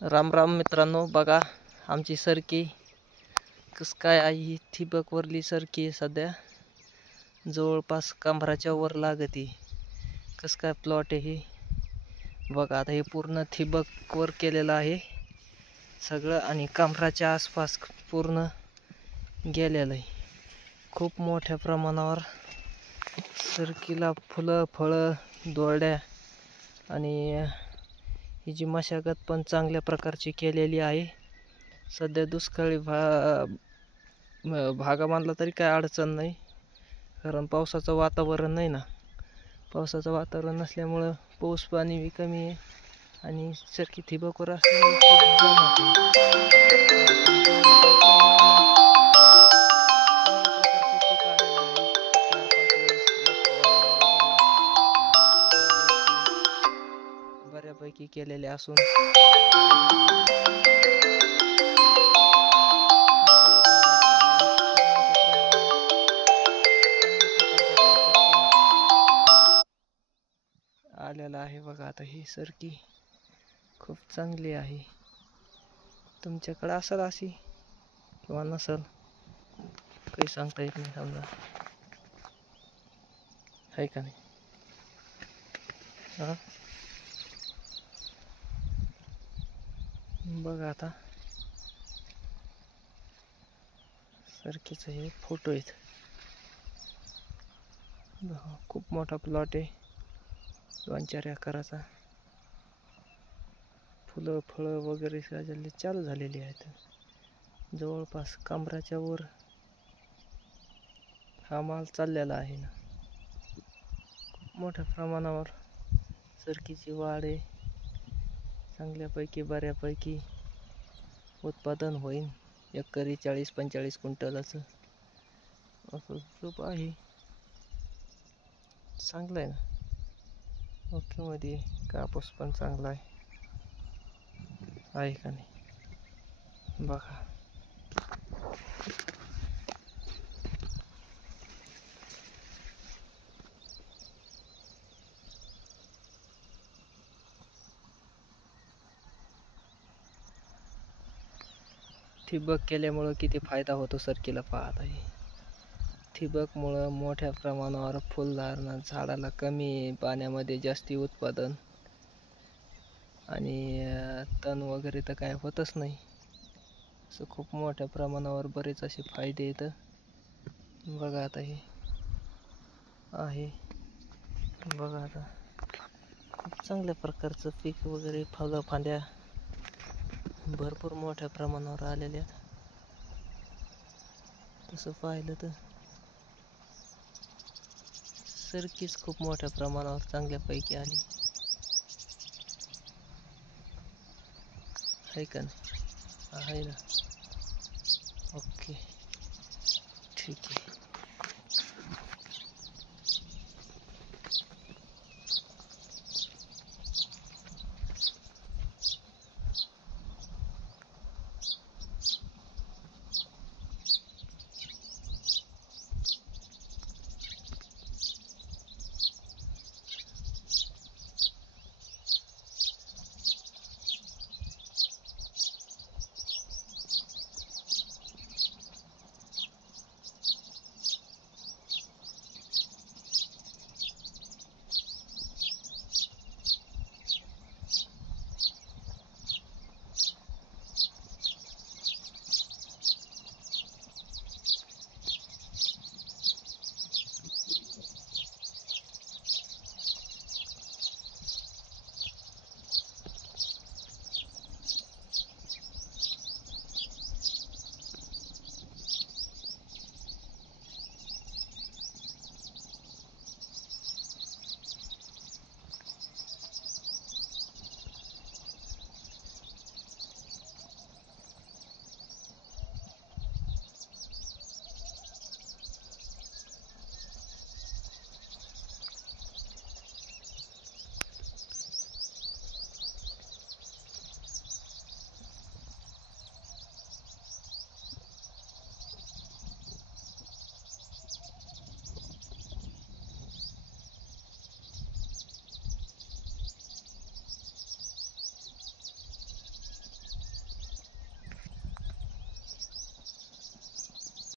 राम राम मित्रांनो, बघा आमची सरकी कस काय आहे. ही ठिबकवरली सरकी आहे. सध्या जवळपास कंबराच्या वर लागती. कस काय प्लॉट आहे ही बघा. आता हे पूर्ण ठिबकवर केलेलं आहे सगळं, आणि कंबराच्या आसपास पूर्ण गेलेलं आहे. खूप मोठ्या प्रमाणावर सरकीला फुलं फळं दोरड्या, आणि ही जी मशागत पण चांगल्या प्रकारची केलेली आहे. सध्या दुष्काळी भागा मानला तरी काय अडचण नाही, कारण पावसाचं वातावरण नाही ना. पावसाचं वातावरण नसल्यामुळं पाऊस पाणी बी कमी आहे, आणि सरकी ठिबकवर असल्यामुळे बऱ्यापैकी केलेले असून आलेला आहे. बघा आता ही सरकी खूप चांगली आहे. तुमच्याकडे असेल अशी किंवा नसेल, काही सांगता येत नाही. समजा आहे का नाही. हा बघा आता सरकीचे हे फोटो आहेत. खूप मोठा प्लॉट आहे, 2-4 एकराचा. फुलं फळं वगैरे चालू झालेली आहेत. जवळपास कंबराच्या वर हा माल चाललेला आहे ना. खूप मोठ्या प्रमाणावर सरकीची वाढ आहे. चांगल्यापैकी बऱ्यापैकी उत्पादन होईल. एकरी 40-45 क्विंटलाचं असं रूप आहे. चांगलं आहे ना. ओके मध्ये कापूस पण चांगला आहे का नाही. बघा ठिबक केल्यामुळं किती फायदा होतो सरकीला पाहत आहे. ठिबकमुळं मोठ्या प्रमाणावर फुलधारणा, झाडाला कमी पाण्यामध्ये जास्ती उत्पादन, आणि तण वगैरे तर काय होतच नाही. असं खूप मोठ्या प्रमाणावर बरेच असे फायदे येतं. बघा आता हे आहे. बघा आता खूप चांगल्या प्रकारचं पीक वगैरे, फळं फांद्या भरपूर मोठ्या प्रमाणावर आलेल्या. तसं पाहिलं तर सरकीच खूप मोठ्या प्रमाणावर चांगल्यापैकी आली आहे का नाही. आहे ना. ओके, ठीक आहे.